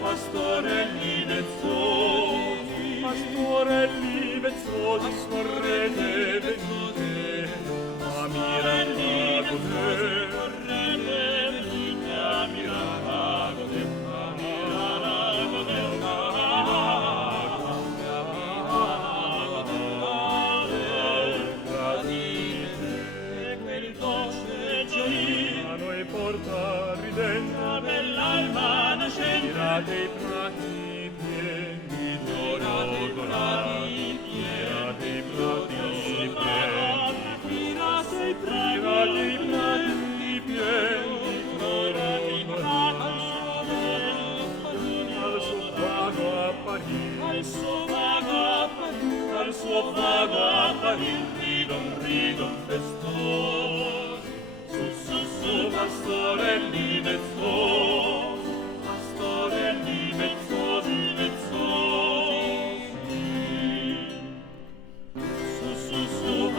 pastorelli vezzosi, correte, venite, a miracole, a miracole, e quel dolce gioia a noi porta ridente, la bella alma nascente, tirate i prati pieni d'oro dorato, tirate i prati pieni, tirate i prati pieni d'oro dorato, al suo vago apparir, ridon festoso, su, pastorelli vezzosi, su,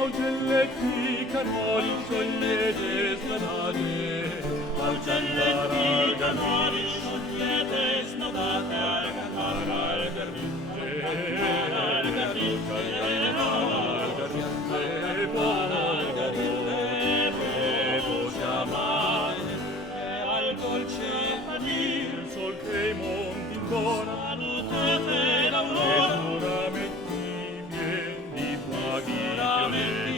augelletti canori, sciogliete stonate, augelletti canori, sciogliete stonate, al garvinte, voce amate, e al dolce padir, il sol che i monti invora, salutate l'aurora, giuramenti pieni paghi, giuramenti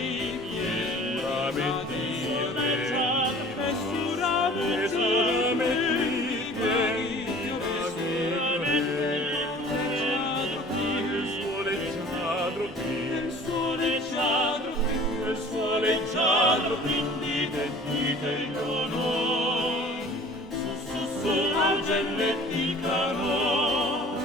leggiadro, quindi dite il mio nome, su, augelletti canoni,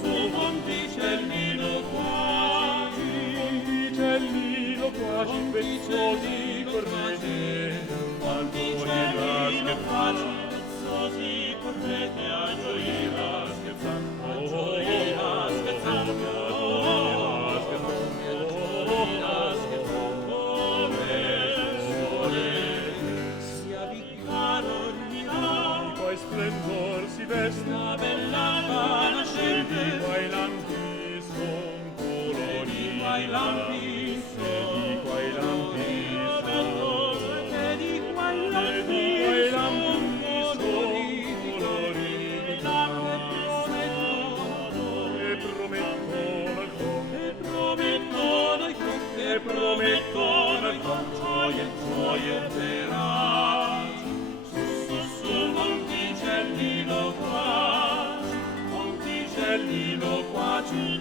su, monticelli loquaci, vezzosi, correte, al gioia vezzosi, correte, a gioia scherzando, si avvicano ormai, poi splendor si veste, la bella alba nascente, di quai lampi son coloriti, di quai lampi son coloriti, promettono il gioie veraci, su, monticelli loquaci,